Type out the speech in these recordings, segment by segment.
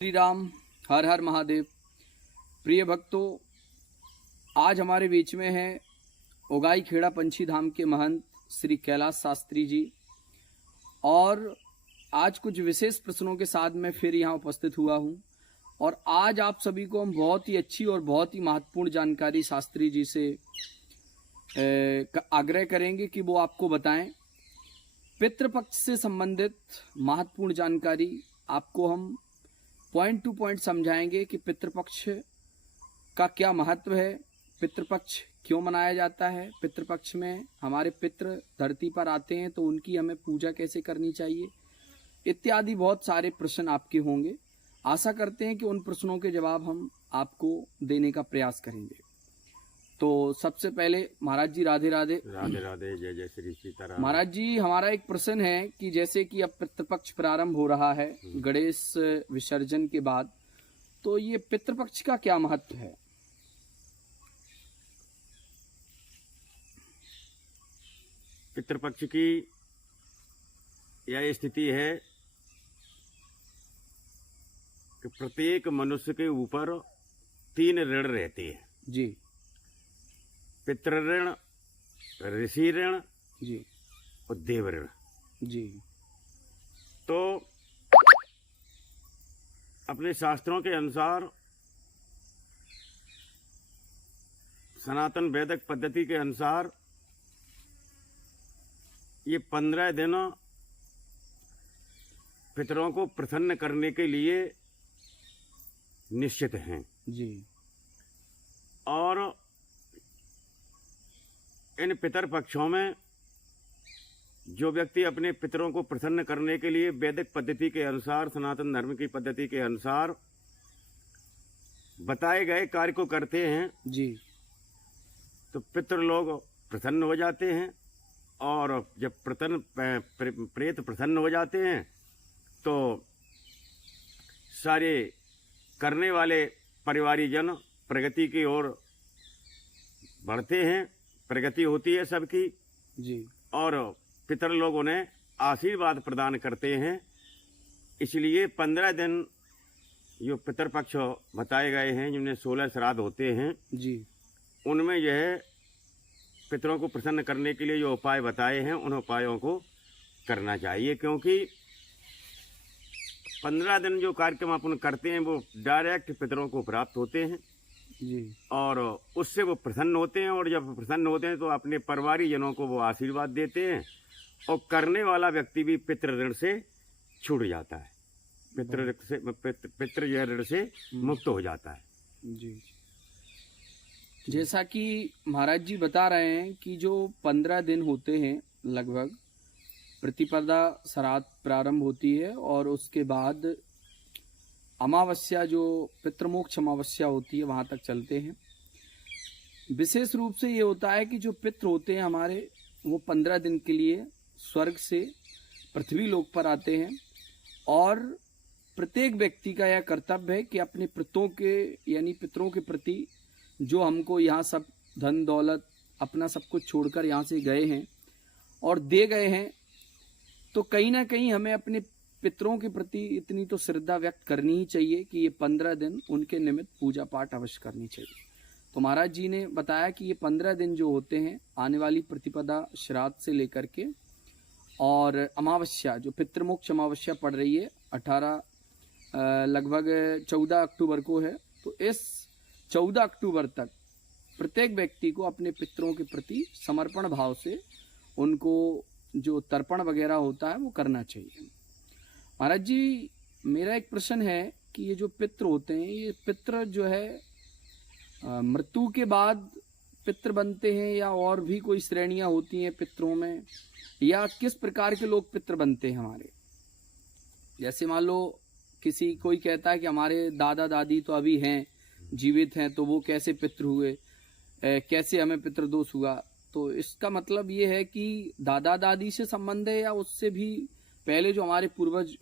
श्री राम। हर हर महादेव। प्रिय भक्तों, आज हमारे बीच में हैं उगाई खेड़ा पंछी धाम के महंत श्री कैलाश शास्त्री जी। और आज कुछ विशेष प्रश्नों के साथ मैं फिर यहाँ उपस्थित हुआ हूँ और आज आप सभी को हम बहुत ही अच्छी और बहुत ही महत्वपूर्ण जानकारी शास्त्री जी से आग्रह करेंगे कि वो आपको बताएं। पितृपक्ष से संबंधित महत्वपूर्ण जानकारी आपको हम पॉइंट टू पॉइंट समझाएंगे कि पितृपक्ष का क्या महत्व है, पितृपक्ष क्यों मनाया जाता है, पितृपक्ष में हमारे पितृ धरती पर आते हैं तो उनकी हमें पूजा कैसे करनी चाहिए, इत्यादि बहुत सारे प्रश्न आपके होंगे। आशा करते हैं कि उन प्रश्नों के जवाब हम आपको देने का प्रयास करेंगे। तो सबसे पहले महाराज जी राधे राधे। राधे राधे, जय जय श्री सीताराम। महाराज जी, हमारा एक प्रश्न है कि जैसे कि अब पितृपक्ष प्रारंभ हो रहा है गणेश विसर्जन के बाद, तो ये पितृपक्ष का क्या महत्व है? पितृपक्ष की यह स्थिति है कि प्रत्येक मनुष्य के ऊपर 3 ऋण रहते हैं जी। पितृ ऋण, ऋषि ऋण जी और देव ऋण। जी। तो अपने शास्त्रों के अनुसार, सनातन वैदिक पद्धति के अनुसार, ये 15 दिन पितरों को प्रसन्न करने के लिए निश्चित हैं जी। और इन पितर पक्षों में जो व्यक्ति अपने पितरों को प्रसन्न करने के लिए वैदिक पद्धति के अनुसार, सनातन धर्म की पद्धति के अनुसार बताए गए कार्य को करते हैं जी, तो पितृ लोग प्रसन्न हो जाते हैं। और जब प्रेत प्रसन्न हो जाते हैं तो सारे करने वाले परिवारीजन प्रगति की ओर बढ़ते हैं, प्रगति होती है सबकी जी। और पितर लोग उन्हें आशीर्वाद प्रदान करते हैं। इसलिए 15 दिन जो पितरपक्ष बताए गए हैं, जिनमें 16 श्राद्ध होते हैं जी, उनमें यह पितरों को प्रसन्न करने के लिए जो उपाय बताए हैं, उन उपायों को करना चाहिए। क्योंकि 15 दिन जो कार्यक्रम अपन करते हैं वो डायरेक्ट पितरों को प्राप्त होते हैं जी। और उससे वो प्रसन्न होते हैं। और जब प्रसन्न होते हैं तो अपने परिवारीजनों को वो आशीर्वाद देते हैं और करने वाला व्यक्ति भी पितृ ऋण से छूट जाता है, पितृ ऋण से मुक्त हो जाता है जी। जैसा कि महाराज जी बता रहे हैं कि जो 15 दिन होते हैं लगभग, प्रतिपदा श्राद्ध प्रारंभ होती है और उसके बाद अमावस्या, जो पितृमोक्ष अमावस्या होती है, वहां तक चलते हैं। विशेष रूप से ये होता है कि जो पितृ होते हैं हमारे, वो 15 दिन के लिए स्वर्ग से पृथ्वी लोक पर आते हैं और प्रत्येक व्यक्ति का यह कर्तव्य है कि अपने पितरों के, यानी पितरों के प्रति, जो हमको यहाँ सब धन दौलत अपना सब कुछ छोड़कर यहाँ से गए हैं और दे गए हैं, तो कहीं ना कहीं हमें अपने पितरों के प्रति इतनी तो श्रद्धा व्यक्त करनी ही चाहिए कि ये 15 दिन उनके निमित्त पूजा पाठ अवश्य करनी चाहिए। तो महाराज जी ने बताया कि ये 15 दिन जो होते हैं, आने वाली प्रतिपदा श्राद्ध से लेकर के और अमावस्या, जो पितृमोक्ष अमावस्या पड़ रही है 18 लगभग 14 अक्टूबर को है, तो इस 14 अक्टूबर तक प्रत्येक व्यक्ति को अपने पितरों के प्रति समर्पण भाव से उनको जो तर्पण वगैरह होता है वो करना चाहिए। महाराज जी, मेरा एक प्रश्न है कि ये जो पितृ होते हैं, ये पितृ जो है मृत्यु के बाद पितृ बनते हैं या और भी कोई श्रेणियां होती हैं पितरों में, या किस प्रकार के लोग पितृ बनते हैं हमारे? जैसे मान लो कोई कहता है कि हमारे दादा दादी तो अभी हैं, जीवित हैं, तो वो कैसे पितृ हुए, कैसे हमें पितृदोष हुआ? तो इसका मतलब ये है कि दादा दादी से संबंध है या उससे भी पहले जो हमारे पूर्वज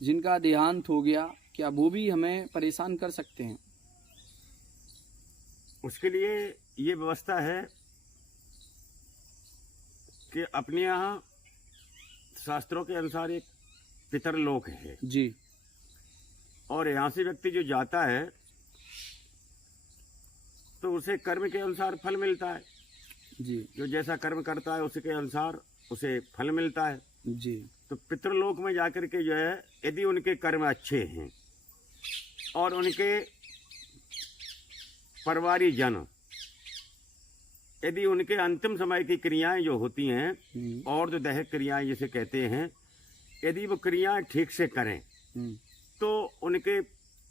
जिनका देहांत हो गया, क्या वो भी हमें परेशान कर सकते हैं? उसके लिए ये व्यवस्था है कि अपने यहाँ शास्त्रों के अनुसार एक पितरलोक है जी। और यहाँ से व्यक्ति जो जाता है तो उसे कर्म के अनुसार फल मिलता है। जी जो जैसा कर्म करता है उसके अनुसार उसे फल मिलता है। जी तो पितृलोक में जाकर के जो है यदि उनके कर्म अच्छे हैं और उनके परिवारी जन यदि उनके अंतिम समय की क्रियाएं जो होती हैं और जो दैहिक क्रियाएं जिसे कहते हैं, यदि वो क्रियाएं ठीक से करें तो उनके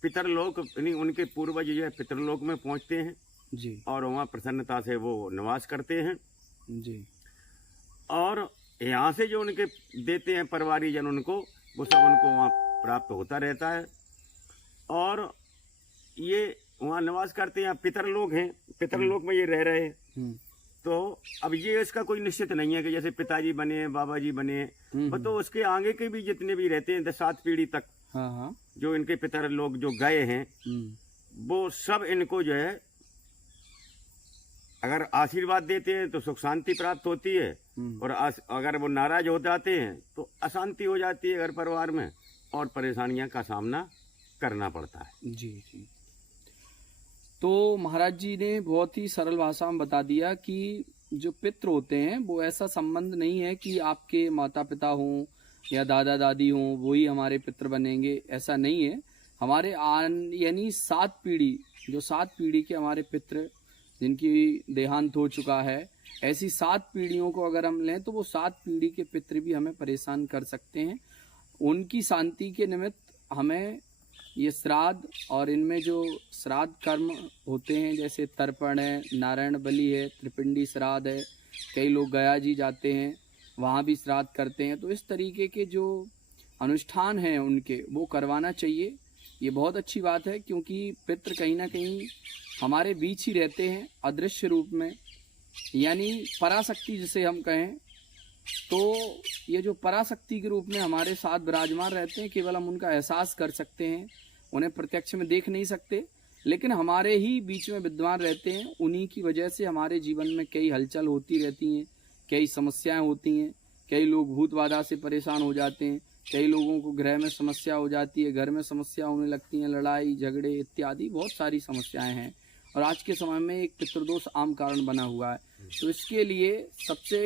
पितरलोक यानी उनके पूर्वज जो है पितरलोक में पहुंचते हैं जी और वहाँ प्रसन्नता से वो निवास करते हैं। जी और यहाँ से जो उनके देते हैं परिवारी जन उनको, वो सब उनको वहाँ प्राप्त होता रहता है और ये वहाँ निवास करते हैं। पितरलोक हैं, पितरलोक में ये रह रहे हैं। तो अब ये इसका कोई निश्चित नहीं है कि जैसे पिताजी बने बाबा जी बने, तो उसके आगे के भी जितने भी रहते हैं 7 पीढ़ी तक, हाँ जो इनके पितर लोग जो गए हैं वो सब इनको जो है अगर आशीर्वाद देते हैं तो सुख शांति प्राप्त होती है और अगर वो नाराज हो जाते हैं तो अशांति हो जाती है घर परिवार में और परेशानियां का सामना करना पड़ता है। जी जी। तो महाराज जी ने बहुत ही सरल भाषा में बता दिया कि जो पितृ होते हैं वो ऐसा संबंध नहीं है कि आपके माता पिता हों या दादा दादी हों वही हमारे पितृ बनेंगे, ऐसा नहीं है। हमारे यानी 7 पीढ़ी, जो 7 पीढ़ी के हमारे पितृ जिनकी देहांत हो चुका है, ऐसी 7 पीढ़ियों को अगर हम लें तो वो 7 पीढ़ी के पितृ भी हमें परेशान कर सकते हैं। उनकी शांति के निमित्त हमें ये श्राद्ध और इनमें जो श्राद्ध कर्म होते हैं जैसे तर्पण है, नारायण बलि है, त्रिपिंडी श्राद्ध है, कई लोग गया जी जाते हैं वहाँ भी श्राद्ध करते हैं। तो इस तरीके के जो अनुष्ठान हैं उनके वो करवाना चाहिए। ये बहुत अच्छी बात है क्योंकि पितृ कहीं ना कहीं हमारे बीच ही रहते हैं अदृश्य रूप में, यानी पराशक्ति जिसे हम कहें। तो ये जो पराशक्ति के रूप में हमारे साथ विराजमान रहते हैं, केवल हम उनका एहसास कर सकते हैं, उन्हें प्रत्यक्ष में देख नहीं सकते, लेकिन हमारे ही बीच में विद्यमान रहते हैं। उन्हीं की वजह से हमारे जीवन में कई हलचल होती रहती हैं, कई समस्याएं होती हैं, कई लोग भूत बाधा से परेशान हो जाते हैं, कई लोगों को गृह में समस्या हो जाती है, घर में समस्या होने लगती हैं, लड़ाई झगड़े इत्यादि बहुत सारी समस्याएं हैं। और आज के समय में एक पितृदोष आम कारण बना हुआ है। तो इसके लिए सबसे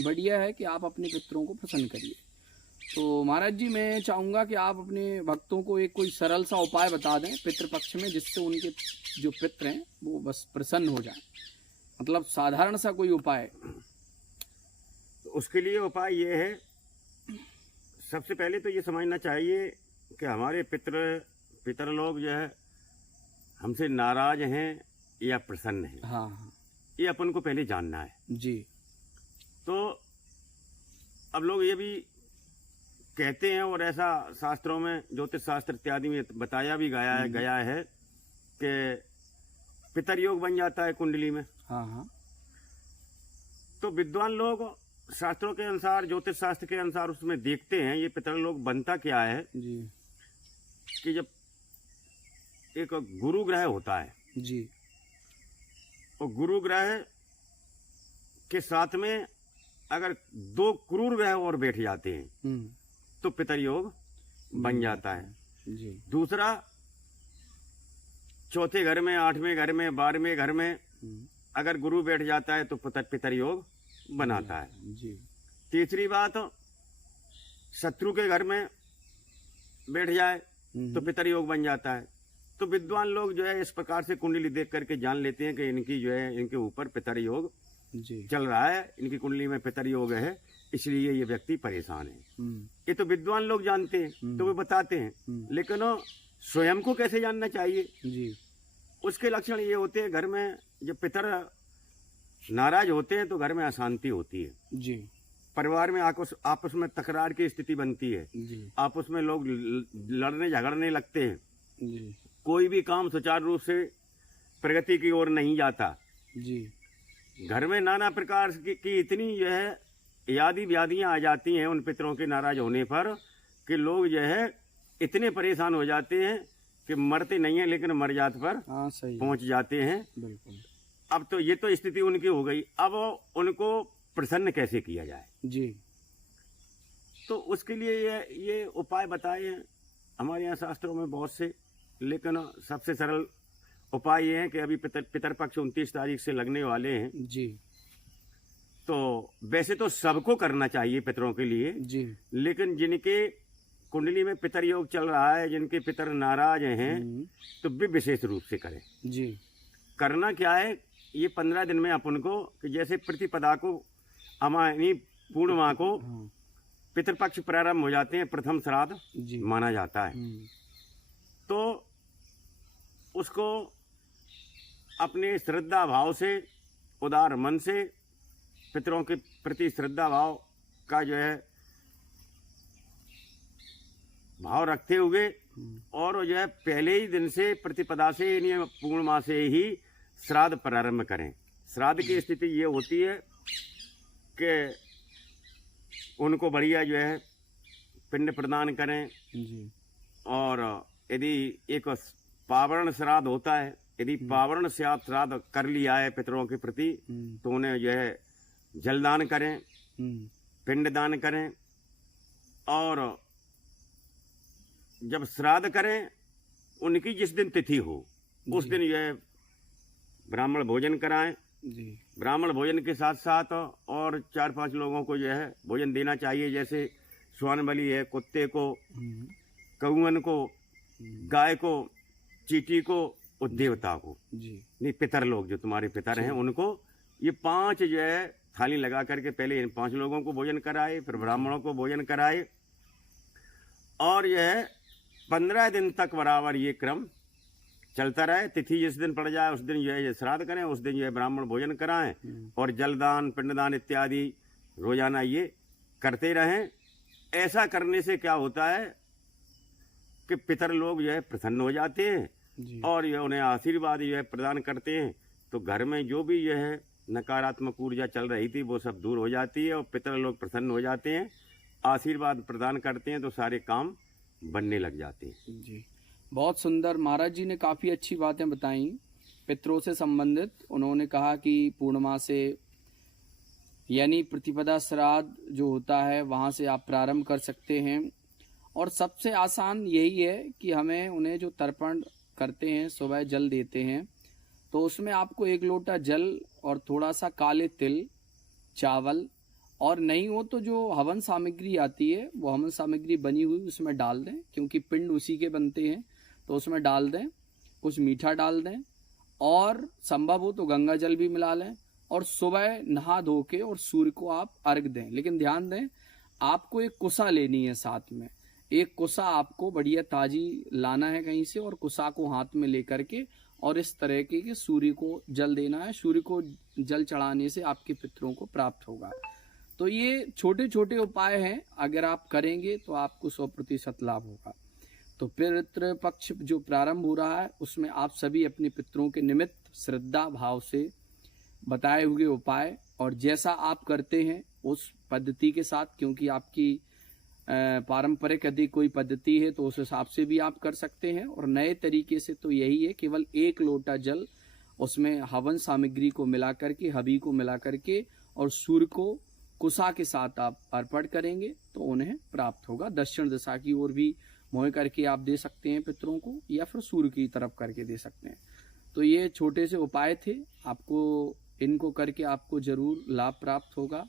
बढ़िया है कि आप अपने पितरों को प्रसन्न करिए। तो महाराज जी मैं चाहूँगा कि आप अपने भक्तों को एक कोई सरल सा उपाय बता दें पितृपक्ष में, जिससे उनके जो पितृ हैं वो बस प्रसन्न हो जाएं, मतलब साधारण सा कोई उपाय। तो उसके लिए उपाय ये है, सबसे पहले तो ये समझना चाहिए कि हमारे पितर लोग जो है हमसे नाराज हैं या प्रसन्न हैं। हाँ, ये अपन को पहले जानना है जी। तो अब लोग ये भी कहते हैं और ऐसा शास्त्रों में ज्योतिष शास्त्र इत्यादि में बताया भी गया है कि पितर योग बन जाता है कुंडली में। हाँ। तो विद्वान लोग शास्त्रों के अनुसार, ज्योतिष शास्त्र के अनुसार उसमें देखते हैं ये पितर लोग बनता क्या है जी। कि जब एक गुरु ग्रह होता है जी, और गुरु ग्रह के साथ में अगर 2 क्रूर ग्रह और बैठ जाते हैं तो पितर योग बन जाता है जी। दूसरा, चौथे घर में, 8वें घर में, 12वें घर में अगर गुरु बैठ जाता है तो पितर योग बनाता है जी। तीसरी बात, शत्रु के घर में बैठ जाए तो पितर योग बन जाता है। तो विद्वान लोग जो है इस प्रकार से कुंडली देख करके जान लेते हैं कि इनकी जो है इनके ऊपर पितर योग जी चल रहा है, इनकी कुंडली में पितर योग है, इसलिए ये व्यक्ति परेशान है। ये तो विद्वान लोग जानते हैं तो वे बताते हैं, लेकिन स्वयं को कैसे जानना चाहिए जी। उसके लक्षण ये होते हैं, घर में जब पितर नाराज होते हैं तो घर में अशांति होती है जी। परिवार में आपस में तकरार की स्थिति बनती है जी। आपस में लोग लड़ने झगड़ने लगते हैं जी। कोई भी काम सुचारू रूप से प्रगति की ओर नहीं जाता जी। घर में नाना प्रकार की इतनी जो है यादी व्याधियां आ जाती हैं उन पितरों के नाराज होने पर कि लोग जो है इतने परेशान हो जाते हैं कि मरते नहीं हैं लेकिन मर जात पर पहुंच जाते हैं। बिल्कुल। अब तो ये तो स्थिति उनकी हो गई, अब उनको प्रसन्न कैसे किया जाए जी। तो उसके लिए ये उपाय बताए हैं। हमारे यहाँ शास्त्रों में बहुत से, लेकिन सबसे सरल उपाय ये है कि अभी पितरपक्ष 29 तारीख से लगने वाले हैं जी तो वैसे तो सबको करना चाहिए पितरों के लिए, जी लेकिन जिनके कुंडली में पितर योग चल रहा है, जिनके पितर नाराज हैं, तो भी विशेष रूप से करें। जी करना क्या है, ये 15 दिन में अपन को कि जैसे प्रतिपदा को हमारी पूर्णिमा को पितरपक्ष प्रारंभ हो जाते हैं, प्रथम श्राद्ध जी माना जाता है, तो उसको अपने श्रद्धा भाव से, उदार मन से पितरों के प्रति श्रद्धा भाव का जो है भाव रखते हुए और जो है पहले ही दिन से प्रतिपदा से यानी पूर्णिमा से ही श्राद्ध प्रारंभ करें। श्राद्ध की स्थिति ये होती है कि उनको बढ़िया जो है पिंड प्रदान करें जी और यदि एक पावरण श्राद्ध होता है, यदि पावरण श्राद्ध कर लिया है पितरों के प्रति तो उन्हें जो है जलदान करें, पिंडदान करें और जब श्राद्ध करें उनकी जिस दिन तिथि हो उस दिन जो है ब्राह्मण भोजन कराएं। जी ब्राह्मण भोजन के साथ साथ और 4-5 लोगों को जो है भोजन देना चाहिए, जैसे श्वान बलि है, कुत्ते को, कौवन को, गाय को, चींटी को और देवता को, जी नहीं पितर लोग जो तुम्हारे पितर हैं उनको ये 5 जो है थाली लगा करके पहले इन 5 लोगों को भोजन कराए, फिर ब्राह्मणों को भोजन कराए और यह 15 दिन तक बराबर ये क्रम चलता रहे। तिथि जिस दिन पड़ जाए उस दिन जो है ये श्राद्ध करें, उस दिन जो है ब्राह्मण भोजन कराएं और जलदान, पिंडदान इत्यादि रोजाना ये करते रहें। ऐसा करने से क्या होता है कि पितर लोग जो है प्रसन्न हो जाते हैं और ये उन्हें आशीर्वाद जो है प्रदान करते हैं, तो घर में जो भी जो है नकारात्मक ऊर्जा चल रही थी वो सब दूर हो जाती है और पितर लोग प्रसन्न हो जाते हैं, आशीर्वाद प्रदान करते हैं, तो सारे काम बनने लग जाते हैं। जी बहुत सुंदर। महाराज जी ने काफ़ी अच्छी बातें बताई पितरों से संबंधित। उन्होंने कहा कि पूर्णिमा से यानी प्रतिपदा श्राद्ध जो होता है वहाँ से आप प्रारंभ कर सकते हैं और सबसे आसान यही है कि हमें उन्हें जो तर्पण करते हैं, सुबह जल देते हैं, तो उसमें आपको 1 लोटा जल और थोड़ा सा काले तिल, चावल और नहीं हो तो जो हवन सामग्री आती है वो हवन सामग्री बनी हुई उसमें डाल दें, क्योंकि पिंड उसी के बनते हैं, तो उसमें डाल दें, कुछ मीठा डाल दें और संभव हो तो गंगा जल भी मिला लें और सुबह नहा धो के और सूर्य को आप अर्घ दें। लेकिन ध्यान दें आपको एक कुसा लेनी है, साथ में एक कुसा आपको बढ़िया ताजी लाना है कहीं से और कुसा को हाथ में लेकर के और इस तरह के सूर्य को जल देना है। सूर्य को जल चढ़ाने से आपके पितरों को प्राप्त होगा। तो ये छोटे छोटे उपाय हैं, अगर आप करेंगे तो आपको 100% लाभ होगा। तो पितृ पक्ष जो प्रारंभ हो रहा है उसमें आप सभी अपने पितरों के निमित्त श्रद्धा भाव से बताए हुए उपाय और जैसा आप करते हैं उस पद्धति के साथ, क्योंकि आपकी पारंपरिक यदि कोई पद्धति है तो उस हिसाब से भी आप कर सकते हैं और नए तरीके से तो यही है, केवल 1 लोटा जल उसमें हवन सामग्री को मिला करके, हबी को मिला करके और सूर्य को कुसा के साथ आप अर्पण करेंगे तो उन्हें प्राप्त होगा। दक्षिण दिशा की ओर भी मोह करके आप दे सकते हैं पितरों को या फिर सूर्य की तरफ करके दे सकते हैं। तो ये छोटे से उपाय थे, आपको इनको करके आपको जरूर लाभ प्राप्त होगा।